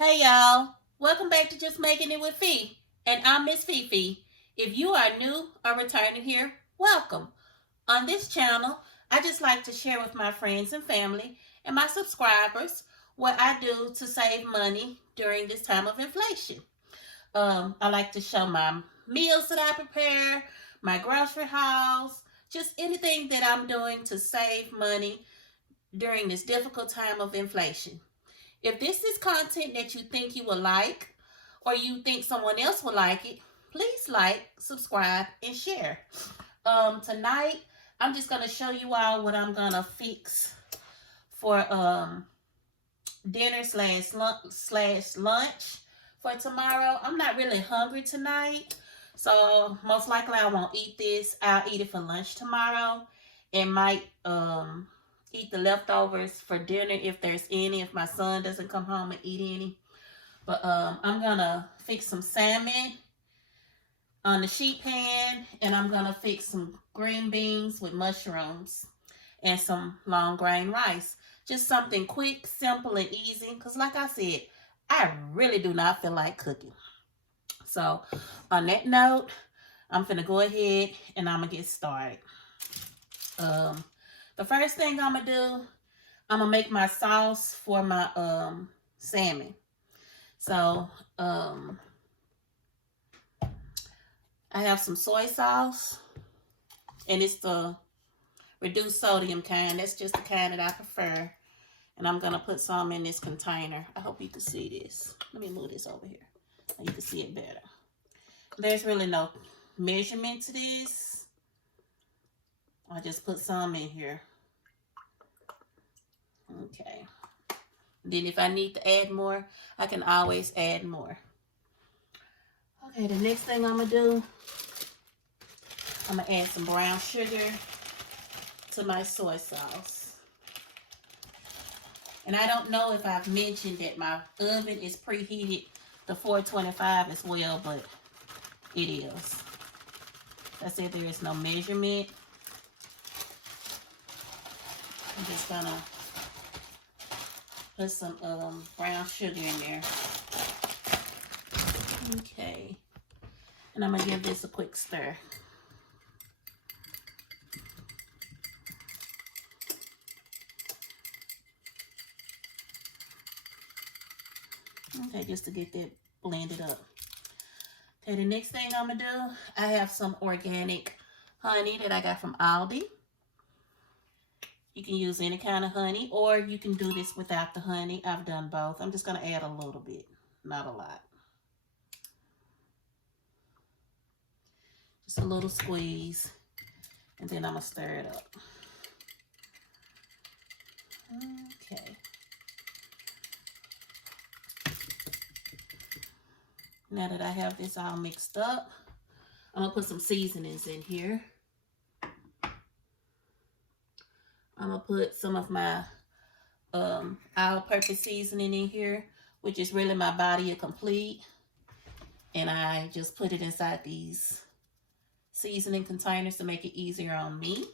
Hey y'all, welcome back to Just Making It with Fee, and I'm Miss Fifi. If you are new or returning here, welcome. On this channel, I just like to share with my friends and family and my subscribers what I do to save money during this time of inflation. I like to show my meals that I prepare, my grocery hauls, just anything that I'm doing to save money during this difficult time of inflation. If this is content that you think you will like or you think someone else will like it, please like, subscribe, and share. Tonight, I'm just going to show you all what I'm going to fix for dinner slash lunch for tomorrow. I'm not really hungry tonight, so most likely I won't eat this. I'll eat it for lunch tomorrow and might eat the leftovers for dinner if there's any, if my son doesn't come home and eat any. But I'm gonna fix some salmon on the sheet pan, and I'm gonna fix some green beans with mushrooms and some long grain rice. Just something quick, simple, and easy, because like I said, I really do not feel like cooking. So on that note, I'm gonna go ahead and I'm gonna get started. The first thing I'm gonna do, I'm gonna make my sauce for my salmon. So I have some soy sauce, and it's the reduced sodium kind. That's just the kind that I prefer. And I'm gonna put some in this container. I hope you can see this. Let me move this over here so you can see it better. There's really no measurement to this. I just put some in here. Okay. Then if I need to add more, I can always add more. Okay, the next thing I'm going to do, I'm going to add some brown sugar to my soy sauce. And I don't know if I've mentioned that my oven is preheated to 425 as well, but it is. I said there is no measurement. I'm just going to put some brown sugar in there. Okay. And I'm going to give this a quick stir. Okay, just to get that blended up. Okay, the next thing I'm going to do, I have some organic honey that I got from Aldi. You can use any kind of honey, or you can do this without the honey. I've done both. I'm just going to add a little bit, not a lot. Just a little squeeze, and then I'm going to stir it up. Okay. Now that I have this all mixed up, I'm going to put some seasonings in here. I'm going to put some of my all-purpose seasoning in here, which is really my body of complete. And I just put it inside these seasoning containers to make it easier on me.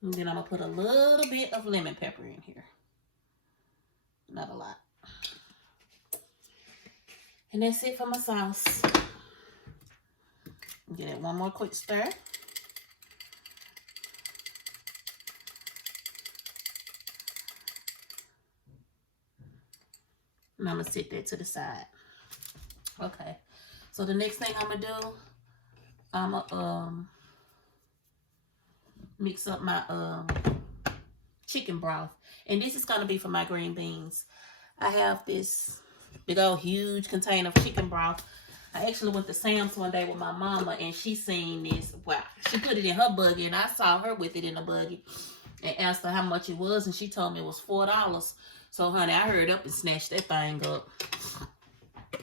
And then I'm going to put a little bit of lemon pepper in here. Not a lot. And that's it for my sauce. Get it one more quick stir. And I'm going to sit that to the side. Okay. So the next thing I'm going to do, I'm going to mix up my chicken broth. And this is going to be for my green beans. I have this big old huge container of chicken broth. I actually went to Sam's one day with my mama, and she seen this. Wow. She put it in her buggy, and I saw her with it in the buggy and asked her how much it was, and she told me it was $4. So, honey, I hurried up and snatched that thing up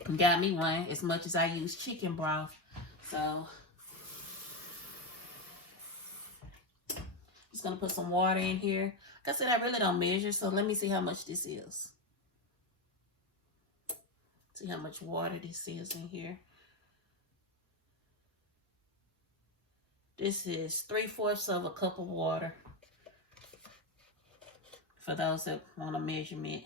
and got me one, as much as I use chicken broth. So, just going to put some water in here. Like I said, I really don't measure, so let me see how much this is. See how much water this is in here. This is 3/4 of a cup of water. For those that want a measurement.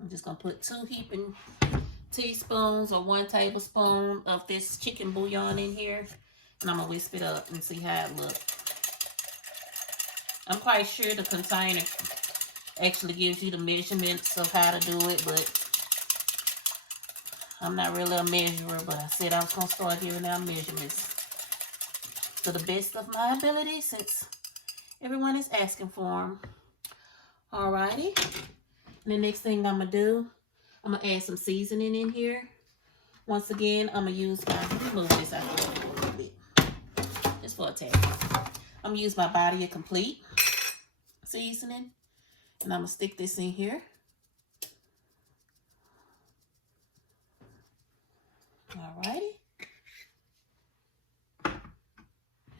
I'm just gonna put 2 heaping teaspoons or 1 tablespoon of this chicken bouillon in here, and I'm gonna whisk it up and see how it looks. I'm quite sure the container actually gives you the measurements of how to do it, but I'm not really a measurer, but I said I was gonna start giving out measurements to the best of my ability since everyone is asking for them. Alrighty. And the next thing I'm gonna do, I'm gonna add some seasoning in here. Once again, I'm gonna use my, let me move this out of the way for a little bit, just for a tad. I'm gonna use my Body of Complete seasoning, and I'm gonna stick this in here. Alrighty.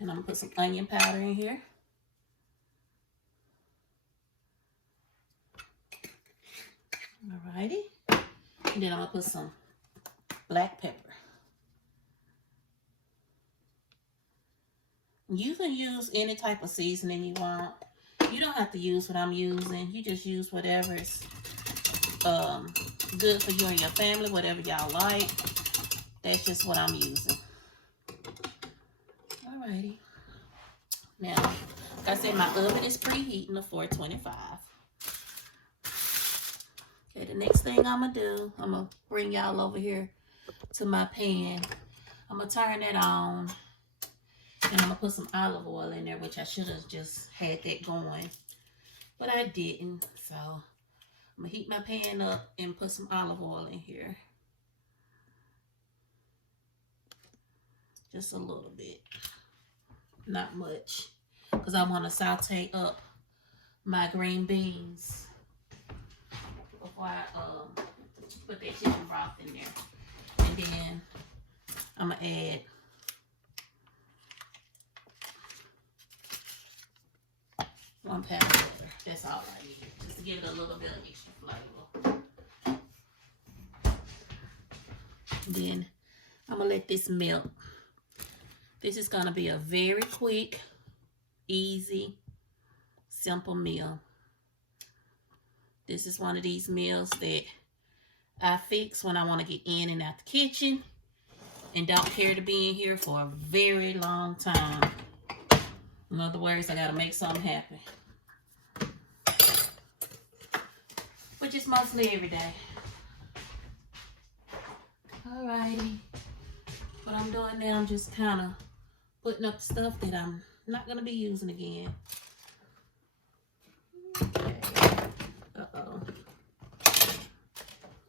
And I'm gonna put some onion powder in here. Alrighty. And then I'm gonna put some black pepper. You can use any type of seasoning you want. You don't have to use what I'm using. You just use whatever is good for you and your family, whatever y'all like. That's just what I'm using. Alrighty. Now, like I said, my oven is preheating to 425. Okay, the next thing I'm gonna do, I'm gonna bring y'all over here to my pan. I'm gonna turn that on, and I'm gonna put some olive oil in there, which I should have just had that going, but I didn't. So I'm gonna heat my pan up and put some olive oil in here. Just a little bit, not much, because I want to saute up my green beans before I put that chicken broth in there. And then I'm gonna add one pound of butter. That's all I need, just to give it a little bit of extra flavor. Then I'm gonna let this melt. This is gonna be a very quick, easy, simple meal. This is one of these meals that I fix when I want to get in and out the kitchen and don't care to be in here for a very long time. In other words, I gotta make something happen, which is mostly every day. Alrighty. What I'm doing now, I'm just kind of putting up stuff that I'm not going to be using again. Okay. Uh-oh.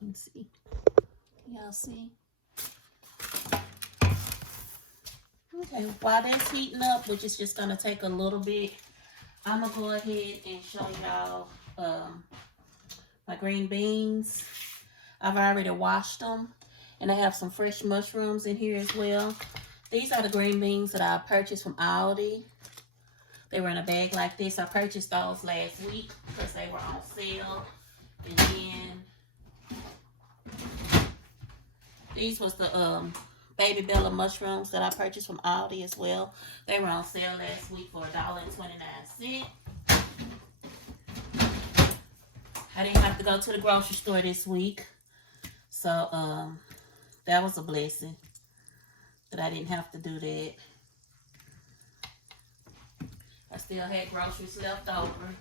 Let's see. Y'all see? Okay, while that's heating up, which is just going to take a little bit, I'm going to go ahead and show y'all my green beans. I've already washed them, and I have some fresh mushrooms in here as well. These are the green beans that I purchased from Aldi. They were in a bag like this. I purchased those last week because they were on sale. And then these was the baby bella mushrooms that I purchased from Aldi as well. They were on sale last week for $1.29. I didn't have to go to the grocery store this week. So that was a blessing that I didn't have to do that. I still had groceries left over.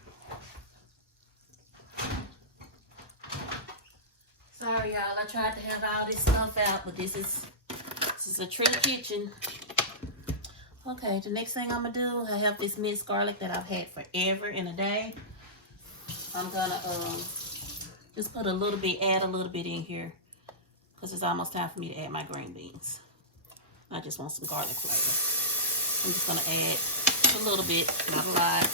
Sorry, y'all. I tried to have all this stuff out, but this is a true kitchen. Okay, the next thing I'm gonna do, I have this minced garlic that I've had forever and a day. I'm gonna just put a little bit, add a little bit in here, because it's almost time for me to add my green beans. I just want some garlic flavor. I'm just gonna add a little bit, not a lot. I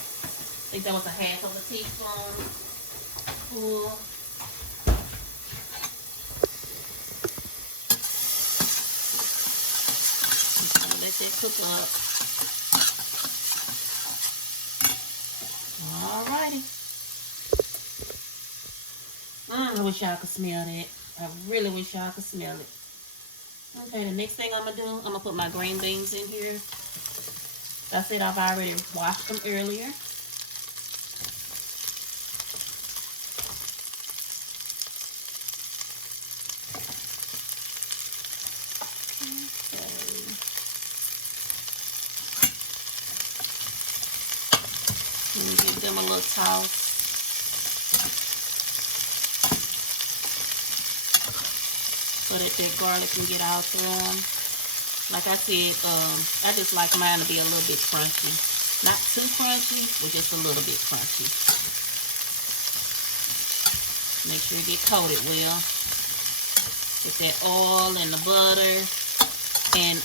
think that was a half of a teaspoon full. Just gonna let that cook up. Alrighty. I wish y'all could smell that. I really wish y'all could smell it. Okay, the next thing I'm gonna do, I'm gonna put my green beans in here. I said I've already washed them earlier. Let me give them a little toss. So that garlic can get all through them. Like I said, I just like mine to be a little bit crunchy. Not too crunchy, but just a little bit crunchy. Make sure you get coated well with that oil and the butter and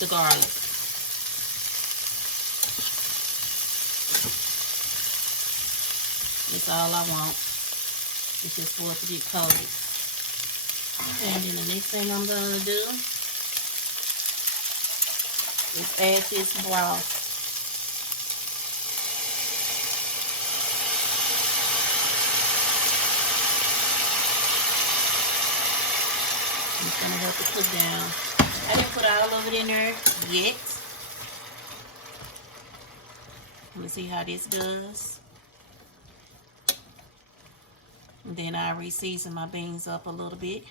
the garlic. That's all I want. It's just for it to get coated. And then the next thing I'm going to do is add this broth. It's going to help it cook down. I didn't put all of it in there yet. Let me see how this does. And then I re-season my beans up a little bit.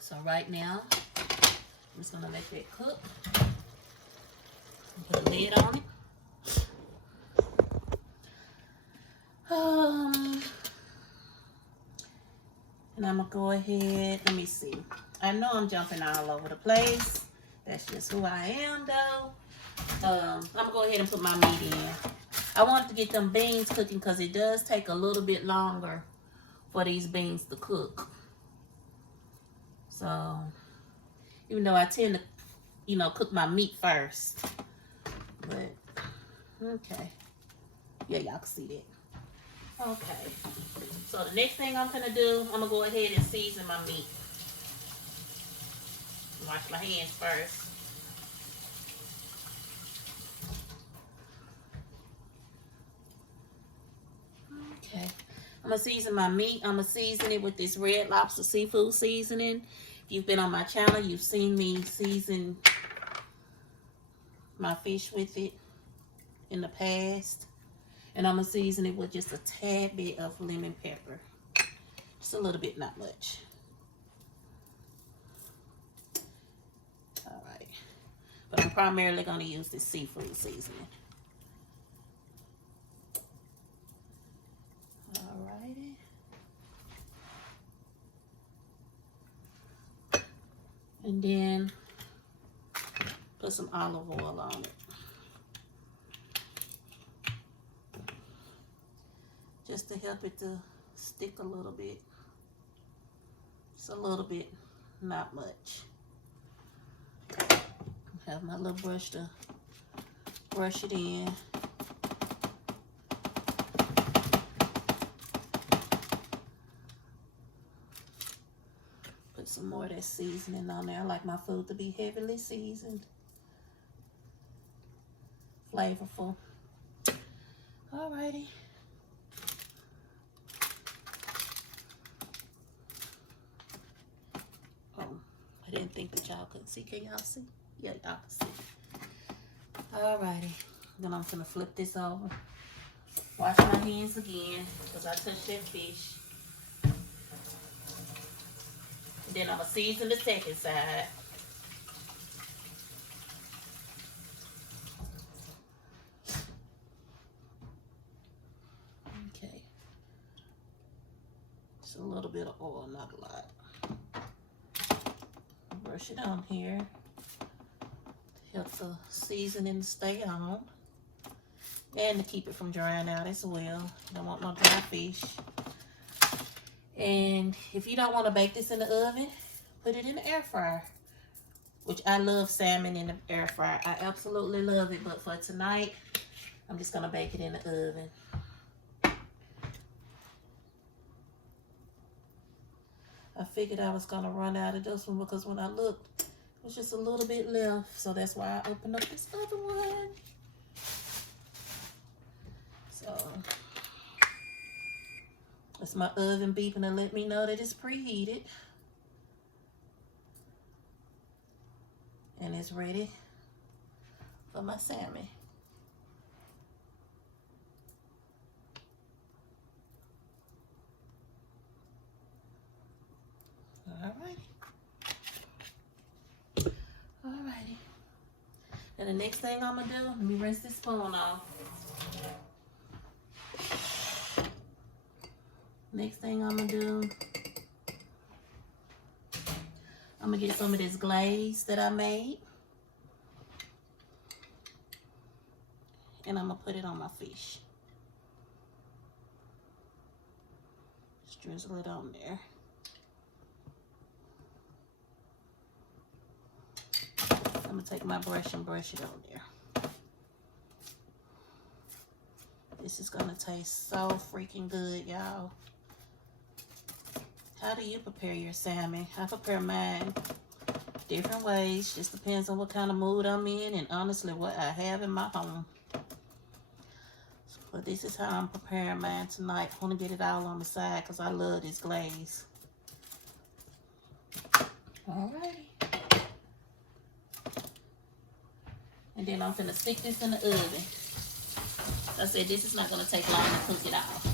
So right now, I'm just gonna let that cook. Put a lid on it. And I'm gonna go ahead, let me see. I know I'm jumping all over the place. That's just who I am though. I'm gonna go ahead and put my meat in. I wanted to get them beans cooking because it does take a little bit longer for these beans to cook. So, even though I tend to, you know, cook my meat first. But, okay. Yeah, y'all can see that. Okay. So, the next thing I'm gonna do, I'm gonna go ahead and season my meat. Wash my hands first. Okay, I'm gonna season my meat. I'm gonna season it with this Red Lobster seafood seasoning. If you've been on my channel, you've seen me season my fish with it in the past. And I'm gonna season it with just a tad bit of lemon pepper. Just a little bit, not much. All right, but I'm primarily gonna use this seafood seasoning. Alrighty. And then put some olive oil on it. Just to help it to stick a little bit. Just a little bit, not much. Have my little brush to brush it in. Put some more of that seasoning on there. I like my food to be heavily seasoned. Flavorful. Alrighty. I didn't think that y'all could see. Can y'all see? Yeah, y'all can see. Alrighty. Then I'm gonna flip this over. Wash my hands again because I touched that fish. Then I'm gonna season the second side. Okay. Just a little bit of oil, not a lot. Brush it on here. Helps the seasoning stay on. And to keep it from drying out as well. You don't want no dry fish. And if you don't want to bake this in the oven, put it in the air fryer. Which I love salmon in the air fryer. I absolutely love it. But for tonight, I'm just going to bake it in the oven. I figured I was going to run out of this one because when I looked, it was just a little bit left. So that's why I opened up this other one. So, that's my oven beeping to let me know that it's preheated. And it's ready for my salmon. Alrighty. And the next thing I'm gonna do, let me rinse this spoon off. Next thing I'm gonna do, I'm gonna get some of this glaze that I made. And I'm gonna put it on my fish. Just drizzle it on there. I'm gonna take my brush and brush it on there. This is gonna taste so freaking good, y'all. How do you prepare your salmon? I prepare mine different ways. Just depends on what kind of mood I'm in and honestly what I have in my home. But this is how I'm preparing mine tonight. I want to get it all on the side because I love this glaze. Alrighty. And then I'm finna stick this in the oven. I said this is not gonna take long to cook it off.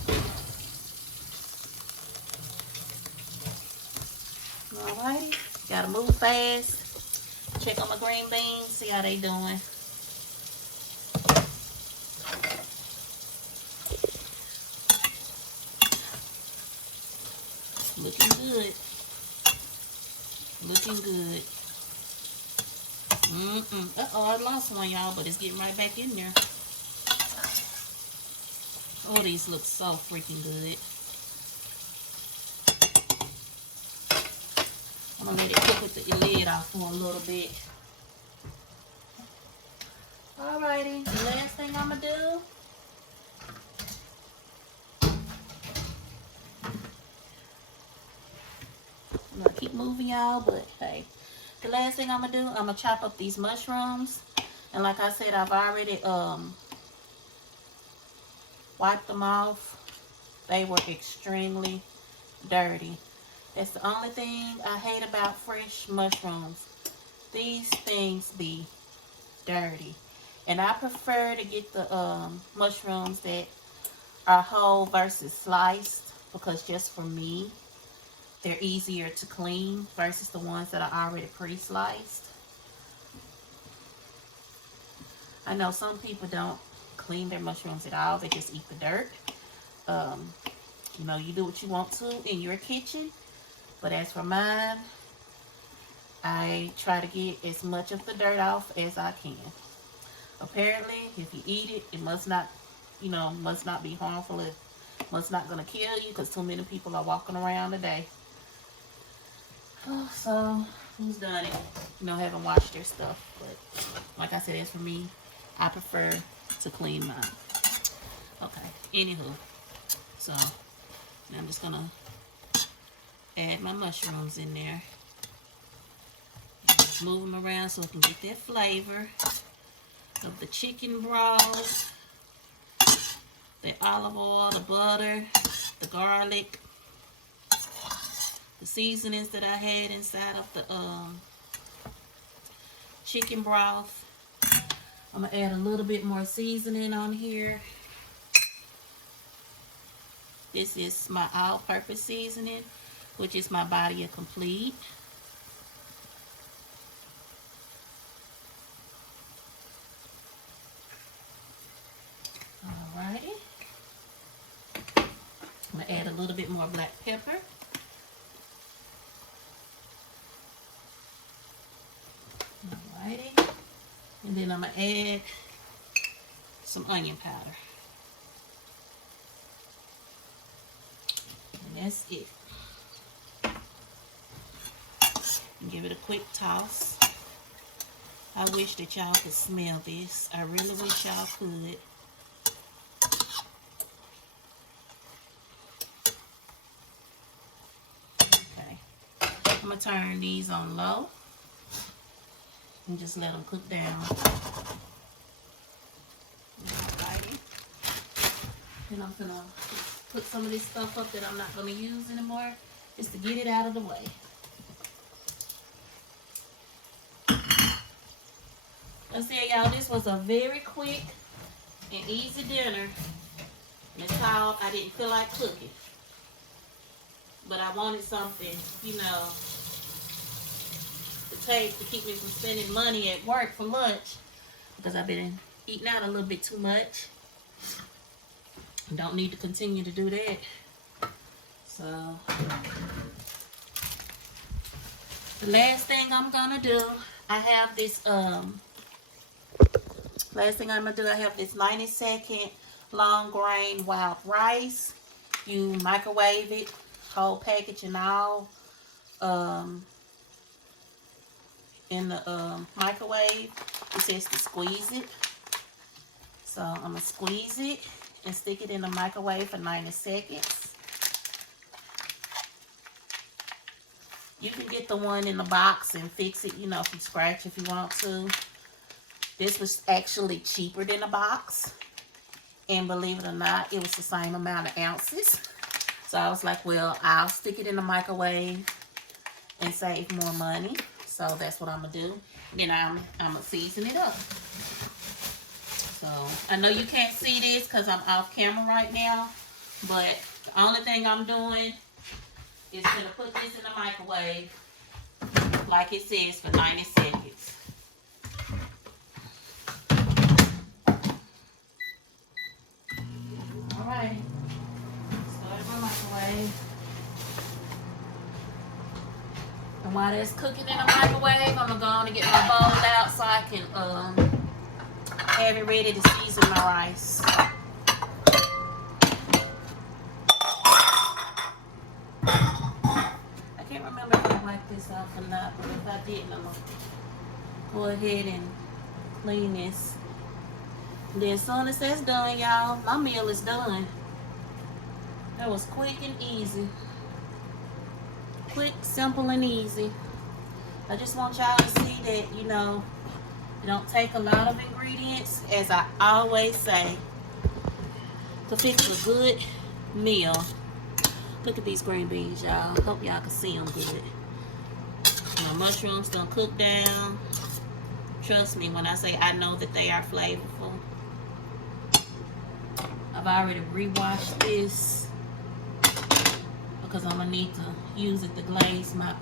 Alrighty, gotta move fast. Check on my green beans, see how they doing. Looking good. Looking good. Uh-oh, I lost one, y'all, but it's getting right back in there. Oh, these look so freaking good. I'm gonna let it cook with the lid off for a little bit. Alrighty, the last thing I'm gonna do. I'm gonna keep moving, y'all, but hey. The last thing I'm gonna do, I'm gonna chop up these mushrooms. And like I said, I've already wiped them off. They were extremely dirty. That's the only thing I hate about fresh mushrooms. These things be dirty. And I prefer to get the mushrooms that are whole versus sliced, because just for me, they're easier to clean versus the ones that are already pre-sliced. I know some people don't clean their mushrooms at all. They just eat the dirt. You know, you do what you want to in your kitchen. But as for mine, I try to get as much of the dirt off as I can. Apparently, if you eat it, it must not, you know, must not be harmful. It must not gonna kill you, because too many people are walking around today. So, who's done it? You know, haven't washed their stuff. But like I said, as for me, I prefer to clean mine. Okay, anywho. So, now I'm just gonna add my mushrooms in there. Just move them around so I can get that flavor of the chicken broth, the olive oil, the butter, the garlic, the seasonings that I had inside of the chicken broth. I'm gonna add a little bit more seasoning on here. This is my all-purpose seasoning, which is my Body of Complete. Alrighty. I'm gonna add a little bit more black pepper. Alrighty. And then I'm gonna add some onion powder. And that's it. And give it a quick toss. I wish that y'all could smell this. I really wish y'all could. Okay. I'm going to turn these on low. And just let them cook down. Alrighty. Then I'm going to put some of this stuff up that I'm not going to use anymore, just to get it out of the way. I said, y'all, this was a very quick and easy dinner. And it's called I Didn't Feel Like Cooking. But I wanted something, you know, to take to keep me from spending money at work for lunch. because I've been eating out a little bit too much. Don't need to continue to do that. So the last thing I'm gonna do, I have this last thing I'm gonna do, I have this 90-second long grain wild rice. You microwave it, whole package and all, in the microwave. It says to squeeze it. So I'm gonna squeeze it and stick it in the microwave for 90 seconds. You can get the one in the box and fix it, you know, from scratch if you want to. This was actually cheaper than a box. And believe it or not, it was the same amount of ounces. So I was like, well, I'll stick it in the microwave and save more money. So that's what I'm going to do. Then I'm going to season it up. So I know you can't see this because I'm off camera right now. But the only thing I'm doing is going to put this in the microwave like it says for 90 seconds. Alright. Start my microwave. And while that's cooking in the microwave, I'm going to go on and get my bowl out so I can have it ready to season my rice. I can't remember if I wiped this off or not, but if I didn't, I'm going to go ahead and clean this. And then as soon as that's done, y'all, my meal is done. That was quick and easy. Quick, simple, and easy. I just want y'all to see that, you know, it don't take a lot of ingredients, as I always say, to fix a good meal. Look at these green beans, y'all. Hope y'all can see them good. My mushrooms done cook down. Trust me when I say I know that they are flavorful. I've already re-washed this because I'm gonna need to use it to glaze my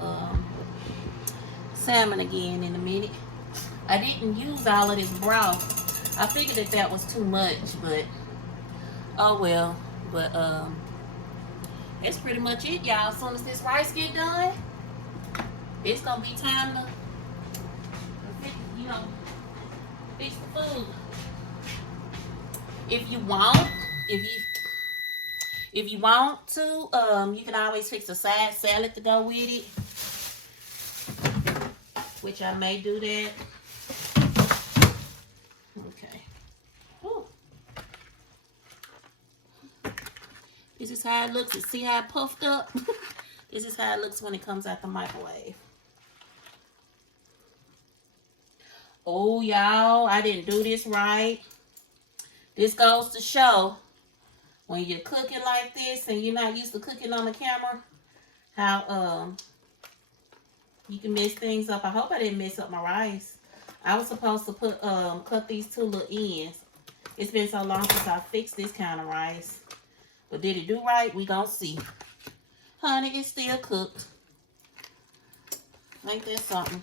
salmon again in a minute. I didn't use all of this broth. I figured that was too much, but oh well. But that's pretty much it, y'all. As soon as this rice get done, it's gonna be time to, you know, fix the food. If you want, if you want to, you can always fix a side salad to go with it, which I may do that. Okay. Whew. This is how it looks. You see how it puffed up? This is how it looks when it comes out the microwave. Oh, y'all, I didn't do this right. This goes to show when you're cooking like this and you're not used to cooking on the camera, how you can mess things up. I hope I didn't mess up my rice. I was supposed to put cut these two little ends. It's been so long since I fixed this kind of rice. But did it do right? We gonna see. Honey, it's still cooked. Ain't that something?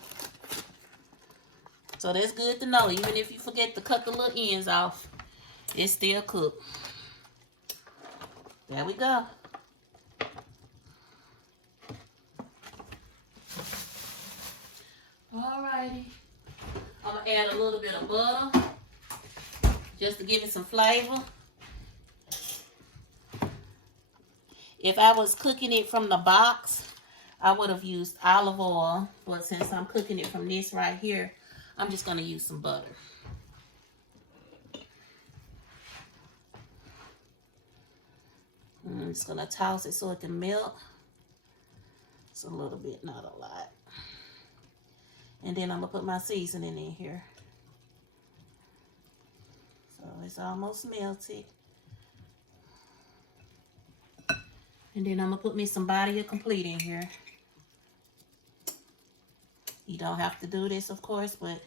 So that's good to know. Even if you forget to cut the little ends off, it's still cooked. There we go. Alrighty. I'm gonna add a little bit of butter just to give it some flavor. If I was cooking it from the box, I would have used olive oil. But since I'm cooking it from this right here, I'm just gonna use some butter. I'm just gonna toss it so it can melt. It's a little bit, not a lot. And then I'm gonna put my seasoning in here. So it's almost melted. And then I'm gonna put me some body of complete in here. You don't have to do this, of course, but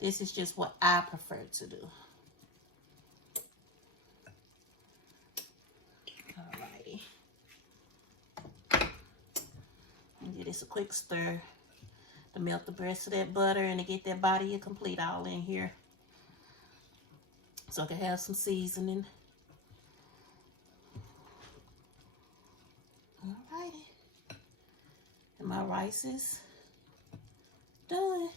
this is just what I prefer to do. Alrighty. And give this a quick stir to melt the rest of that butter and to get that body of complete all in here. so I can have some seasoning. Alrighty. And my rice is done.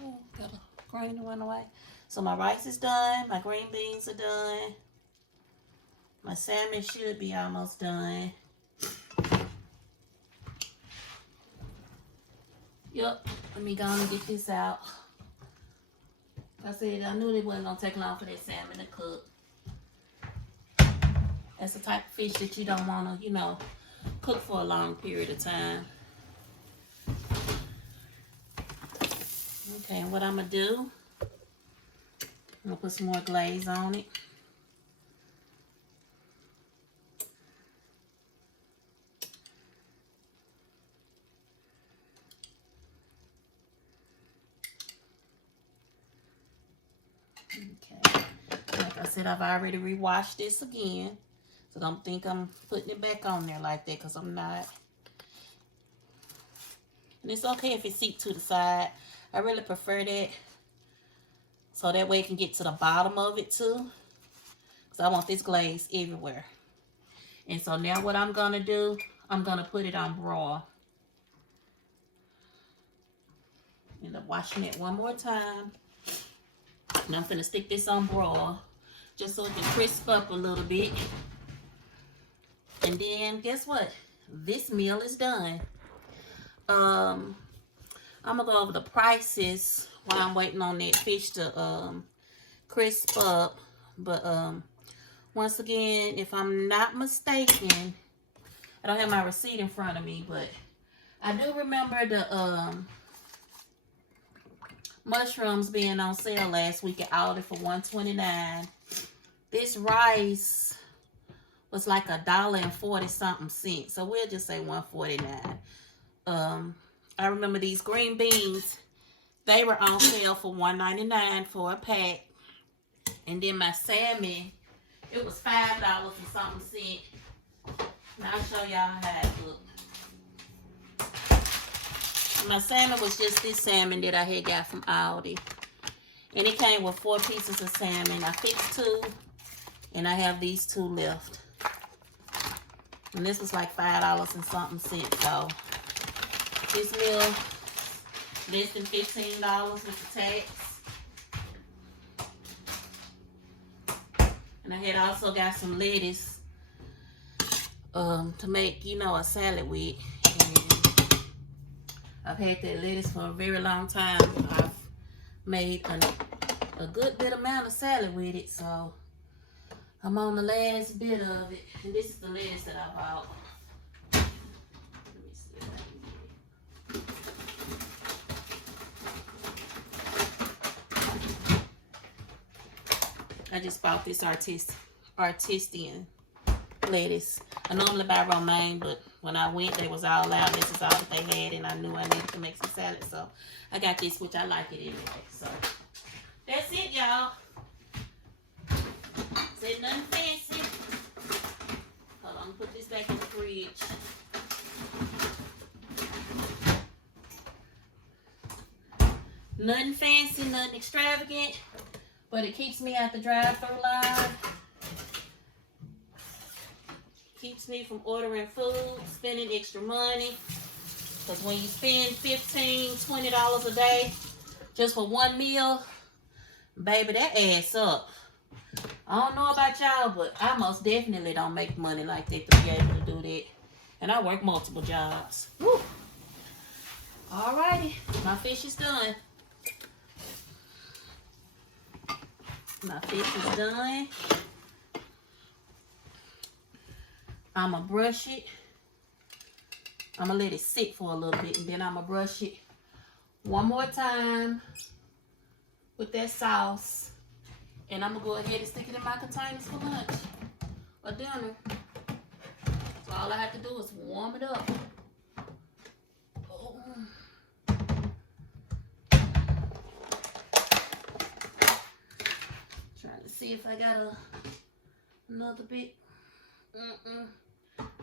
Oh, got a grain that went away. So my rice is done. My green beans are done. My salmon should be almost done. Yep. Let me go and get this out. I said I knew it wasn't gonna take long for that salmon to cook. That's the type of fish that you don't want to, you know, cook for a long period of time. Okay, and what I'm going to do, I'm going to put some more glaze on it. Okay, like I said, I've already rewashed this again. So don't think I'm putting it back on there like that, because I'm not. And it's okay if it seeps to the side. I really prefer that. So that way it can get to the bottom of it too. Because I want this glaze everywhere. And so now what I'm going to do, I'm going to put it on broil. End up washing it one more time. And I'm going to stick this on broil. Just so it can crisp up a little bit. And then guess what? This meal is done. I'm gonna go over the prices while I'm waiting on that fish to crisp up. But once again, if I'm not mistaken, I don't have my receipt in front of me, but I do remember the mushrooms being on sale last week at Aldi for $1.29. This rice was like $1.40 something. So we'll just say $1.49. I remember these green beans, they were on sale for $1.99 for a pack. And then my salmon, it was $5 and something. Now I'll show y'all how it looked. My salmon was just this salmon that I had got from Aldi. And it came with 4 pieces of salmon. I fixed 2, and I have these 2 left. And this was like $5 and something. So this meal, less than $15 with the tax. And I had also got some lettuce to make, you know, a salad with. And I've had that lettuce for a very long time. I've made a good bit amount of salad with it, so I'm on the last bit of it. And this is the lettuce that I bought. Let me see if I can get it. I just bought this artisan lettuce. I normally buy romaine, but when I went, they was all out. This is all that they had, and I knew I needed to make some salad, so I got this, which I like it anyway. So that's it, y'all. Said nothing fancy. Hold on, put this back in the fridge. Nothing fancy, nothing extravagant, but it keeps me at the drive-thru line. Keeps me from ordering food, spending extra money. Because when you spend $15, $20 a day just for one meal, baby, that adds up. I don't know about y'all, but I most definitely don't make money like that to be able to do that. And I work multiple jobs. Woo. Alrighty, my fish is done. My fish is done. I'm going to brush it. I'm going to let it sit for a little bit, and then I'm going to brush it one more time with that sauce. And I'm going to go ahead and stick it in my containers for lunch or dinner. So all I have to do is warm it up. Oh. Trying to see if I got another bit.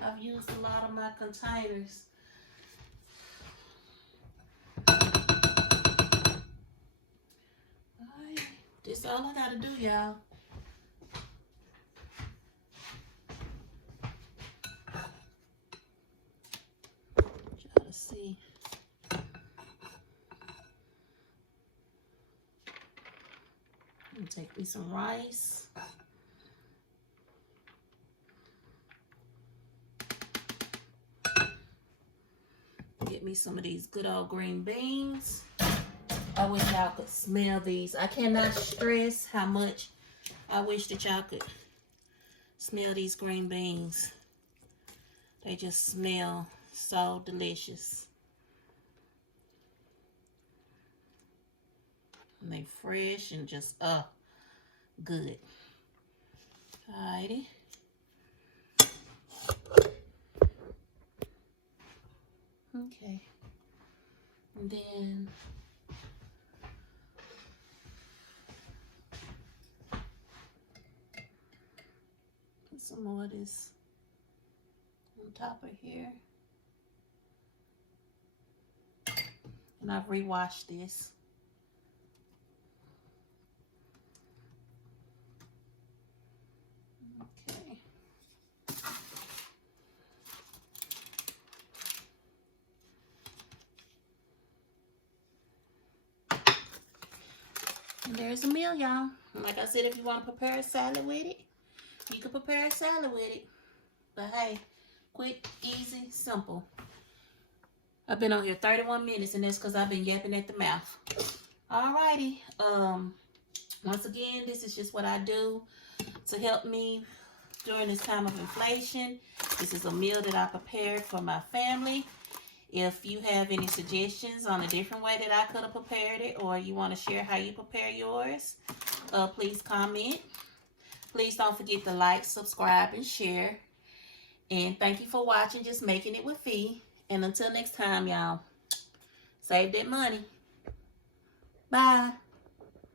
I've used a lot of my containers. Alright. This is all I gotta do, y'all. Try to see. And take me some rice. Get me some of these good old green beans. I wish y'all could smell these. I cannot stress how much I wish that y'all could smell these green beans. They just smell so delicious. And they fresh and just good. Alrighty. Okay. And then put some more of this on top of here. And I've rewashed this. Okay. And there's a meal, y'all. Like I said, if you want to prepare a salad with it, you can prepare a salad with it. But hey, quick, easy, simple. I've been on here 31 minutes, and that's because I've been yapping at the mouth. Alrighty. Once again, this is just what I do to help me during this time of inflation. This is a meal that I prepared for my family. If you have any suggestions on a different way that I could have prepared it, or you want to share how you prepare yours, please comment. Please don't forget to like, subscribe, and share. And thank you for watching Just Making It with Fee. And until next time, y'all, save that money. Bye.